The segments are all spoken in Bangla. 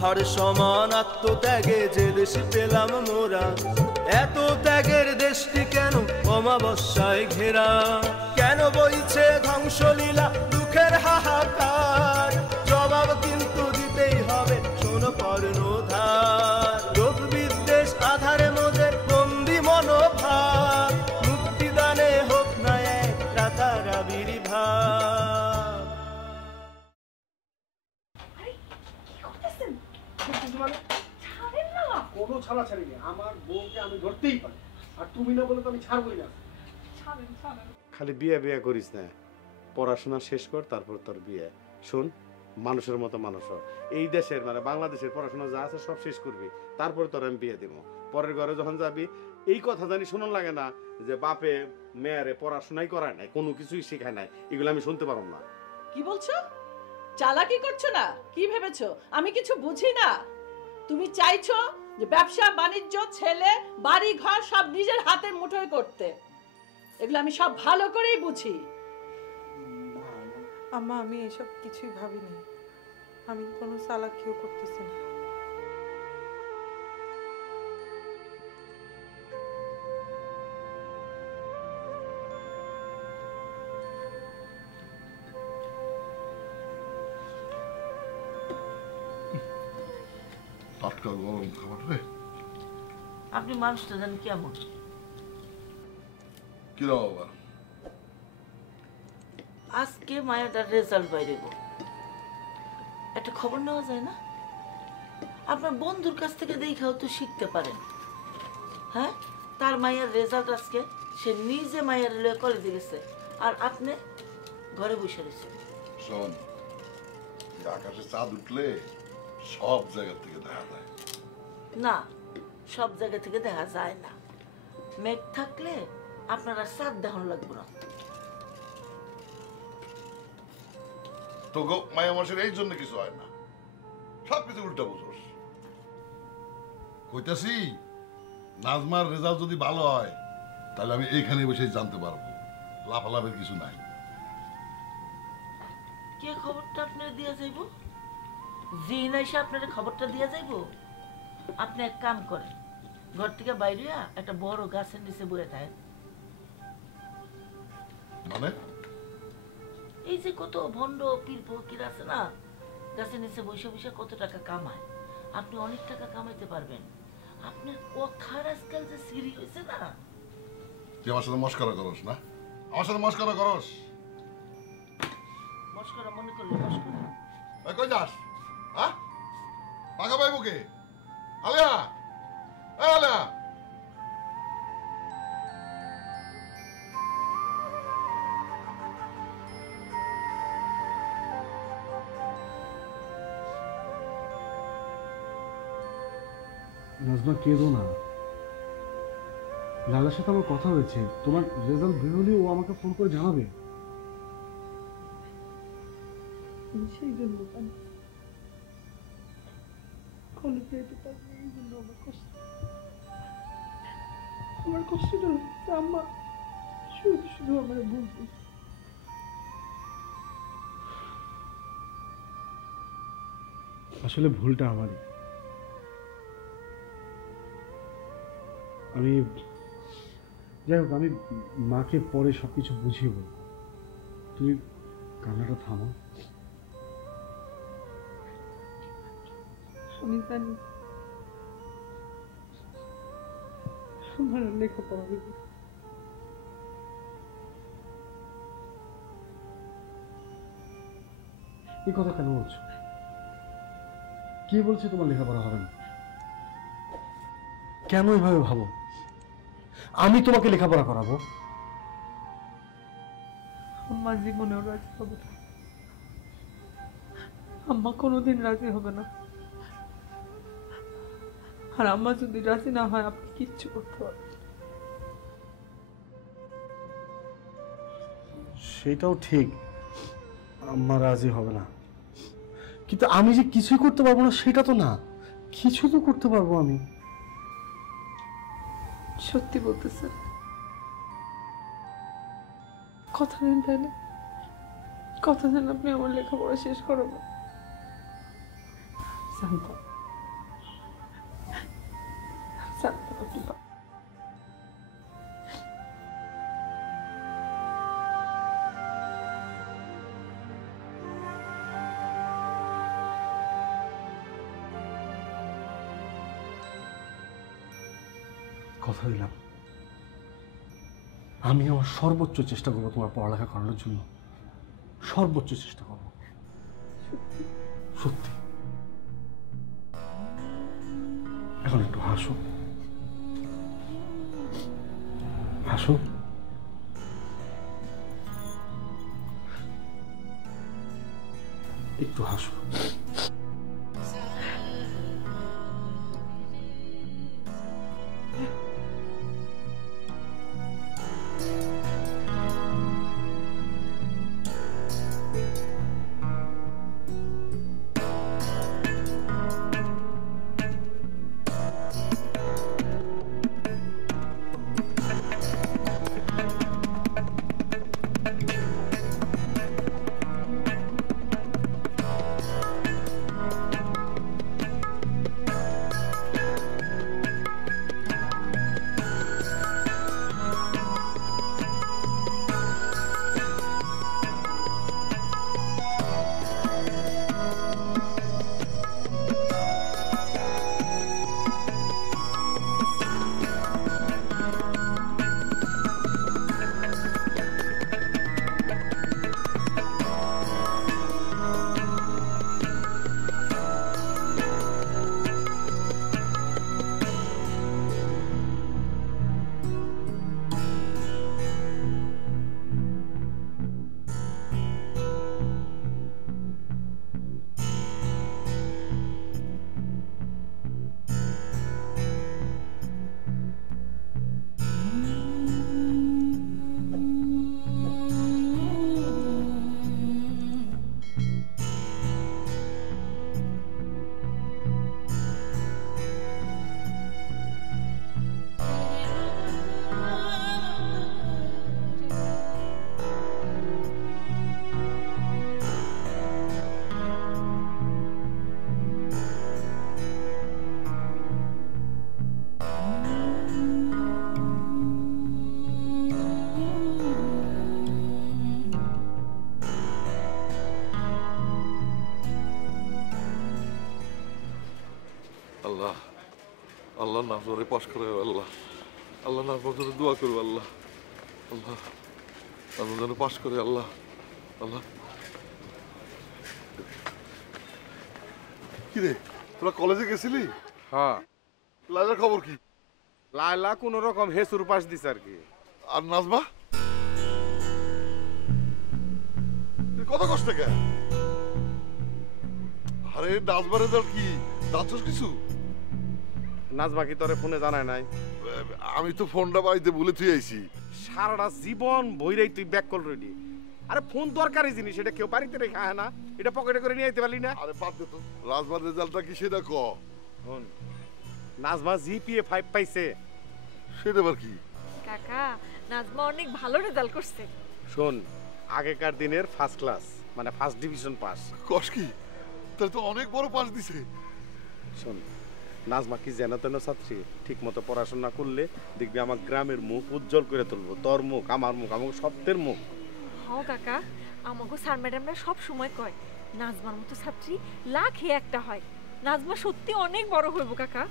পাহাড় সমান আত্মত্যাগে যে দেশ পেলাম মোরা, এত ত্যাগের দেশটি কেন অমাবস্যায় ঘেরা? কেন বইছে ধ্বংসলীলা দুঃখের হাহাকার? জবাব কিন্তু দিতেই হবে, শোনো কর্ণধার। লোক বিদ্বেষ আধারে মোদের বন্দি মনোভাব, মুক্তিদানে হোক না এক রাতার আবির্ভাব। কোনো ছাড়া ছাড়িনি, আমার বউকে আমি ধরতেই পারি, আর তুমি না বলে তো আমি ছাড়বই না। খালি বিয়ে বিয়ে করিস না, পড়াশোনা শেষ কর, তারপর তোর বিয়ে। শোন, মানুষের মতো মানুষ হ। এই দেশের মানে বাংলাদেশের পড়াশোনা যা আছে সব শেষ করবি, তারপর তোর আমি বিয়ে দেবো। পরের ঘরে যখন যাবি এই কথা জানি শোনার লাগে না যে বাপে মেয়ারে পড়াশোনাই করায় নাই, কোনো কিছুই শেখায় নাই, এগুলো আমি শুনতে পারব না। কি বলছো? চালাকি করছো না? কি ভেবেছো আমি কিছু বুঝি না? তুমি চাইছো যে ব্যবসা বাণিজ্য, ছেলে, বাড়ি ঘর সব নিজের হাতের মুঠোয় করতে। এগুলো আমি সব ভালো করেই বুঝি। আম্মা, আমি এসব কিছুই ভাবিনি। আমি কোনো চালাকিও করতেছি না। টাটকা গরম খাবার রে। আপনি মানুষটা জানেন কেমন? কিরম আবার? আজকে মায়াটার রেজাল্ট বাইরে গো, একটা খবর নেওয়া যায় না? আপনার বন্ধুর কাছ থেকে দেখাও তো শিখতে পারেন। হ্যাঁ, তার মায়ের রেজাল্ট আজকে, সে নিজে মায়ের লয়ে কলেজে গেছে, আর আপনি ঘরে বসে রয়েছেন। শোন, আকাশে চাঁদ উঠলে সব জায়গা থেকে দেখা যায় না, সব জায়গা থেকে দেখা যায় না। মেঘ থাকলে আপনার আর চাঁদ দেখানো লাগবে না। তো গো মায়া মাসের এই জন্য কিছু হয় না, সব কিছু উল্টা বুঝোস। কইতাছি নাজমার রেজাল্ট যদি ভালো হয় তাহলে আমি এইখানে বসে জানতে পারবো, লাফালাফের কিছু নাই। কে খবরটা আপনার দিয়া যাইব? জিন এসে আপনার খবরটা দিয়া যাইব? আপনি এক কাম করেন, ঘর থেকে বাইরে একটা বড় গাছের নিচে বয়ে থাকেন। মানে এই যে কত ভণ্ড পীর ফকির আছে না, গাছের নিচে বসে বসে কত টাকা কামায়, আপনি অনেক টাকা কামাইতে পারবেন। আপনার কথার আজকাল যে সিরি হয়েছে না। তুই আমার সাথে মস্করা করস না? আমার সাথে মস্করা করস? মস্করা মনে করলে মস্করা। কই যাস? হ্যাঁ, পাকা পাইব কে? আলিয়া, এই আলিয়া, নাজমা কেঁদো না, লালার সাথে আমার কথা হয়েছে, তোমার রেজাল্ট বেরোলে ও আমাকে ফোন করে জানাবে। সেই জন্য কলেজে যেতে পারবে, এই জন্য আমার কষ্ট। আমার কষ্টটা হচ্ছে আম্মা শুধু শুধু আমার বলতো। আসলে ভুলটা আমারই। আমি যাই হোক, আমি মাকে পরে সবকিছু বুঝিয়ে বলবো। তুমি কান্নাটা থামো। আমি জানি আমার লেখাপড়া হবে। এই কথা কেন বলছো? কে বলছে তোমার লেখাপড়া হবে না? কেন এভাবে ভাবো? আমি তোমাকে লেখাপড়া করাবো। আম্মা জীবনেও রাজি হবে না। আম্মা কোনোদিন রাজি হবে না। আর আম্মা যদি রাজি না হয়, আপনি কিচ্ছু করতে পারবেন। সেটাও ঠিক, আম্মা রাজি হবে না, কিন্তু আমি যে কিছুই করতে পারবো না সেটা তো না, কিছু তো করতে পারবো আমি। সত্যি বলতেছেন? কথা দেন তাহলে, কথা দেন আপনি আমার লেখাপড়া শেষ করাবেন। জানতাম কথা দিলাম আমি আমার সর্বোচ্চ চেষ্টা করবো তোমার পড়ালেখা করানোর জন্য, সর্বোচ্চ চেষ্টা করবো। সত্যি। এখন একটু হাসো, হাসো। একটু হাসো। আল্লাহ আল্লাহ নাজরে পাশ করে আল্লাহ, আল্লাহ নাজর জন্য দোয়া করবো আল্লাহ, আল্লাহ নাজর যেন পাশ করে আল্লাহ, আল্লাহ। কিরে তোরা কলেজে গেছিলি? হ্যাঁ। লাইলার খবর কি? লায়লা কোন রকম হেসুর পাশ দিছে আর কি। আর নাজমা কত কষ্ট কে? আরে নাজমার রেজাল্ট কি জানছস কিছু? নাজমা কি তোরে ফোনে জানায় নাই? আমি তো ফোনটা বাড়িতে বলে তুই আইছি। সারাটা জীবন বইরাই তুই ব্যাক কল রেডি। আরে ফোন দরকারি জিনিস, এটা কেউ বাড়িতে রেখে আয় না, এটা পকেটে করে নিয়ে আইতে পারলি না? আরে বাদ দে তো, নাজমার রেজাল্টটা কি সেটা ক। নাজমা জিপিএ 5 পাইছে। সেটা আবার কি? কাকা নাজমা অনেক ভালো রেজাল্ট করছে। শোন, আগেকার দিনের ফার্স্ট ক্লাস, মানে ফার্স্ট ডিভিশন পাস। কস কি? তাহলে তো অনেক বড় পাস দিছে। শোন, নাজমা কি যেন তেন ছাত্রী, ঠিক মতো পড়াশোনা করলে দেখবি আমার গ্রামের মুখ উজ্জ্বল করে তুলবো। তোর মুখ, আমার মুখ, আমার সত্যের মুখ। হ্যাঁ কাকা, আমাকে স্যার ম্যাডামরা সব সময় কয় নাজমার মতো ছাত্রী লাখে একটা হয়। নাজমা সত্যি অনেক বড় হইব কাকা।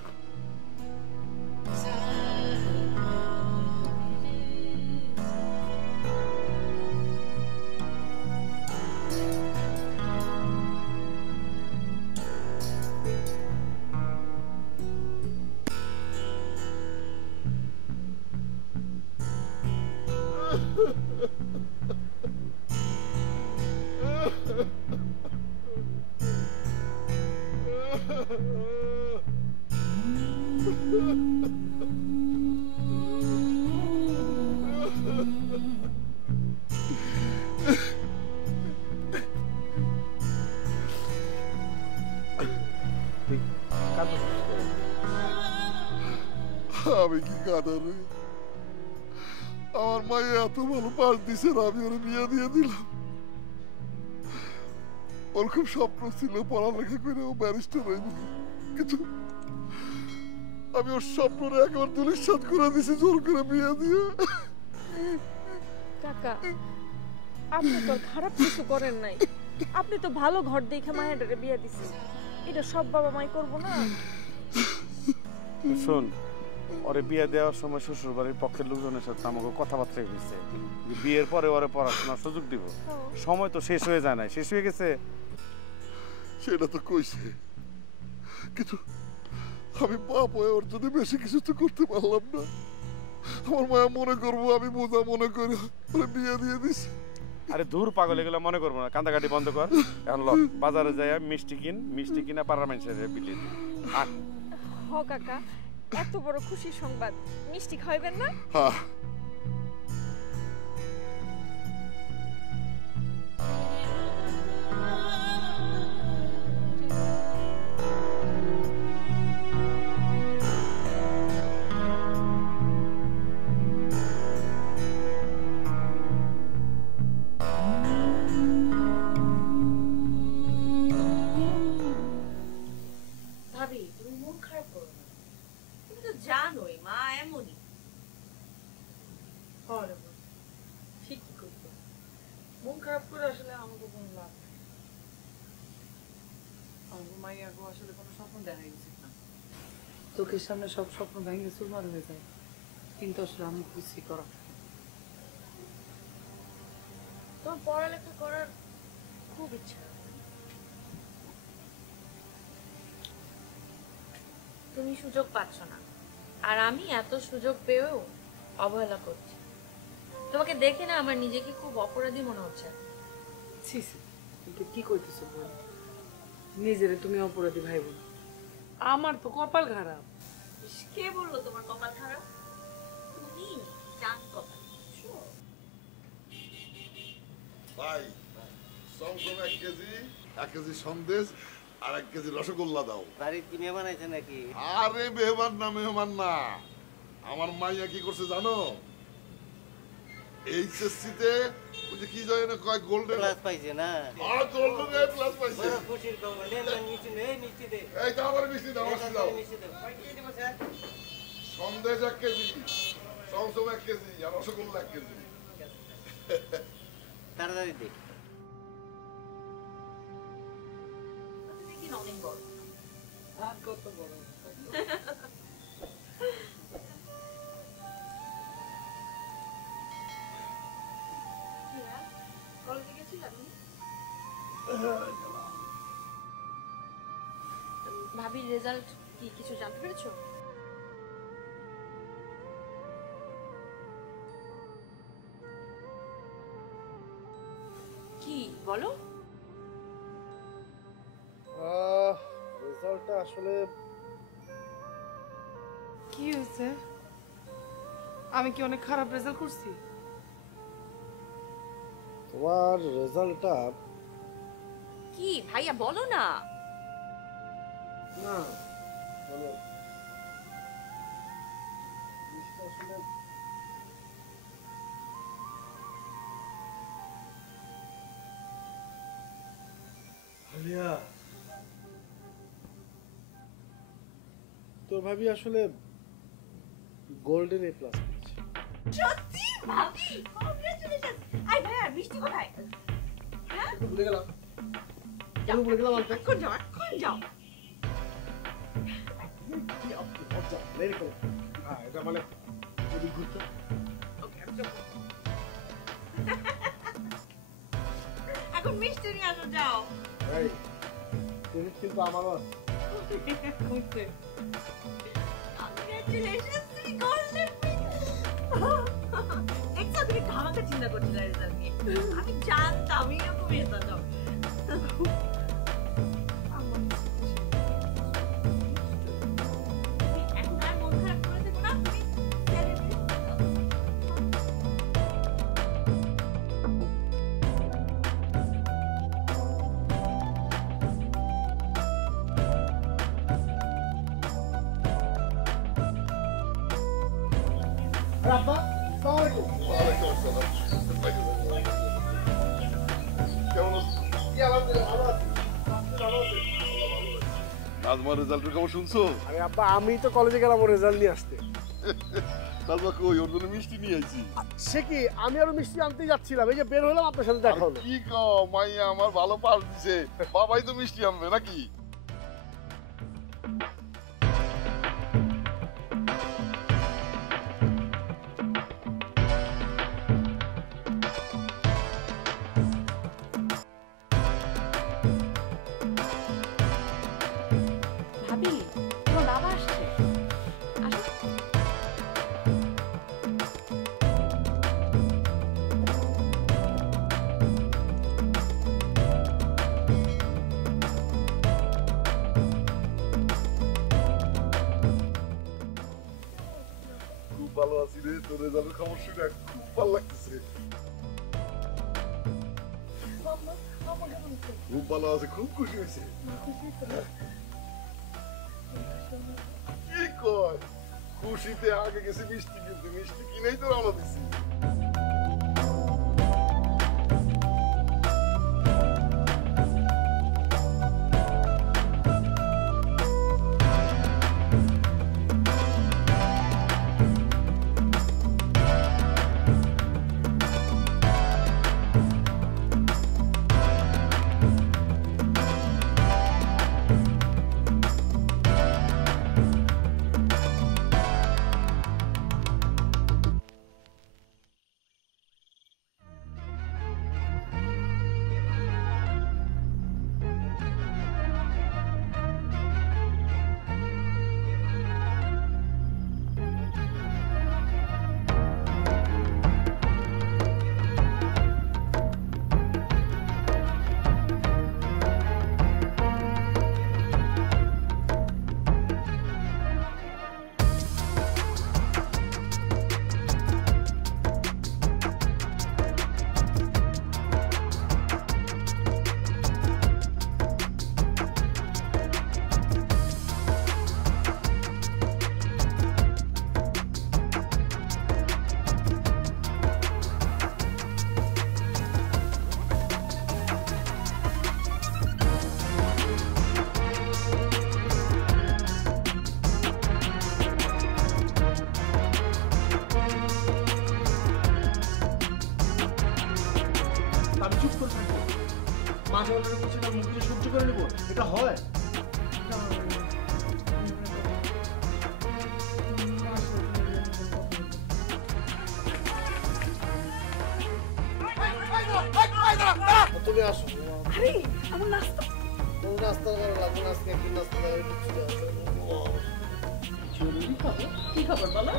আমি কি কাঁদারে? আমার মায়ে এত ভালো পাস দিছে, আমি ওর বিয়ে দিয়ে দিলাম। ওর খুব স্বপ্ন ছিল পড়ালেখা করে ও ব্যারিস্টার হইব, কিন্তু আমি ওর স্বপ্নটা একেবারে দুলিশাত করে দিছি জোর করে বিয়ে দিয়ে। কাকা আপনি তো আর খারাপ কিছু করেন নাই, আপনি তো ভালো ঘর দেখে মায়াটারে বিয়ে দিছেন, এটা সব বাবা মাই করবো না? শোন, ওরে বিয়ে দেওয়ার সময় শ্বশুর বাড়ির পক্ষের লোকজনের সাথে আমাকে কথাবার্তা হয়েছে যে বিয়ের পরে ওরে পড়াশোনার সুযোগ দিব। সময় তো শেষ হয়ে যায় না, শেষ হয়ে গেছে। সেটা তো কইছে, কিন্তু আমি বাপ হয়ে ওর জন্য বেশি কিছু তো করতে পারলাম না। আমার মায়া মনে করবো আমি বোঝা মনে করে ওরে বিয়ে দিয়ে দিছি। আরে দূর পাগল, এগুলো মনে করবো না, কান্দাকাটি বন্ধ কর। এখন ল বাজারে যাই মিষ্টি কিনা পাড়ার মানুষের বিলিয়ে দিই। হ কাকা, এত বড় খুশির সংবাদ, মিষ্টি খাইবেন না? হ্যাঁ ভাবি তুমি মন খারাপ করো না, তুমি তো জানোই মা এমনই। ঠিকই করতো, মন খারাপ করে আসলে আমাকে কোনো লাভ নেই। আমার মাইয়া গো আসলে কোনো স্বপ্ন দেখা উচিত না, চোখের সামনে সব স্বপ্ন ভেঙে চুরমার হয়ে যায়, কিন্তু আসলে আমি কিছুই করা। তোমার পড়ালেখা করার খুব ইচ্ছা, তুমি সুযোগ পাচ্ছ না, আর আমি এত সুযোগ পেয়েও অবহেলা করছি। তোমাকে দেখে না আমার নিজেকে খুব অপরাধী মনে হচ্ছে। ছি ছি, কিন্তু কি কইতেছো বল, নিজেরে তুমি অপরাধী ভাইব না? আমার তো কপাল খারাপ। কে বললো তোমার কপাল খারাপ? তুমি জান কপাল। ভাই, চমচম 1 কেজি, 1 কেজি সন্দেশ আর 1 কেজি রসগোল্লা দাও। বাড়ির কি মেহমান আছে নাকি? আরে মেহমান না, আমার মাইয়া কি করছে জানো? এইচএসসি-তে ওই যে কি জানে কয় গোল্ডেন ক্লাস পাইছে না? আর গোল্ডেন এ প্লাস পাইছে। বড় খুশির খবর, নেন মিষ্টি নেই, মিষ্টি দে। এই দাও আমার মিষ্টি দাও, মিষ্টি দাও। মিষ্টি দাও। কয় কেজি দেব sir? Sandesh 1 KG, chamcham 1 KG আর রসগোল্লা 1 কেজি। তাড়াতাড়ি দে। দেখি অনেক বড়। আর কত বড়? কলেজে গেছিলা তুমি? ভাবির রেজাল্ট কি কিছু জানতে পেরেছো? কি বলো? রেজাল্টটা আসলে কি হয়েছে? আমি কি অনেক খারাপ রেজাল্ট করছি? তোমার রেজাল্টটা কি ভাইয়া বলো না। না মানে আসলে আলিয়া, তোর ভাবি আসলে গোল্ডেন এ প্লাস পেয়েছে। সত্যি ভাবি, কংগ্রাচুলেশন। আই ভাইয়া মিষ্টি কোথায়? হ্যাঁ ভুলে গেলাম, ভুলে গেলাম আনতে। এখন যাও, এখন যাও। হ্যাঁ, এটা মানে যদি ঘুরতে এখন মিষ্টি নিয়ে আসো, যাও। এই তুমি কিন্তু আমারও আছে। হইছে। কংগ্রাচুলেশন, তুমি গোল্ডেন দেখছো, তুমি ধামাকা চিন্তা করছিলে রেজাল্ট নিয়ে। আমি জানতাম এরকমই এটা যাও। এখন আর মন খারাপ করে দেবো না, তুমি আব্বা, আসসালামু আলাইকুম। ওয়ালাইকুম আসসালাম। কেমন আছো? কি আলহামদুলিল্লাহ, ভালো আছি। ভালো আছি। নাজমার রেজাল্টের খবর শুনছো? আরে আব্বা আমি তো কলেজে গেলাম ওর রেজাল্ট নিয়ে আসতে। নাজমা কই, ওর জন্য মিষ্টি নিয়ে আইছি। সে কি, আমি আরো মিষ্টি আনতেই যাচ্ছিলাম, এই যে বের হলাম আপনার সাথে দেখা হলো। কি কও, মাইয়া আমার ভালো পাস দিছে, বাবাই তো মিষ্টি আনবে নাকি? ভাবি তোমার বাবা আসছে, আসো। খুব ভালো আছি রে, তোর রেজাল্টের খবর শুনে খুব ভালো লাগতেছে। খুব ভালো আছে, খুব খুশি হয়েছে। কি কয়, খুশিতে আগে গেছে মিষ্টি কিনতে, মিষ্টি কিনেই তো রওনা দিছি। আমি চুপ করে থাকবো, মাঝে মাঝে বলছি না মুখ দিয়ে সহ্য করে নেবো, এটা হয়? তুমি আসো। আরে আমার নাস্তা, তুমি নাস্তা করা লাগবে না, আজকে একদিন নাস্তা জরুরি খবর, কি খবর বলো?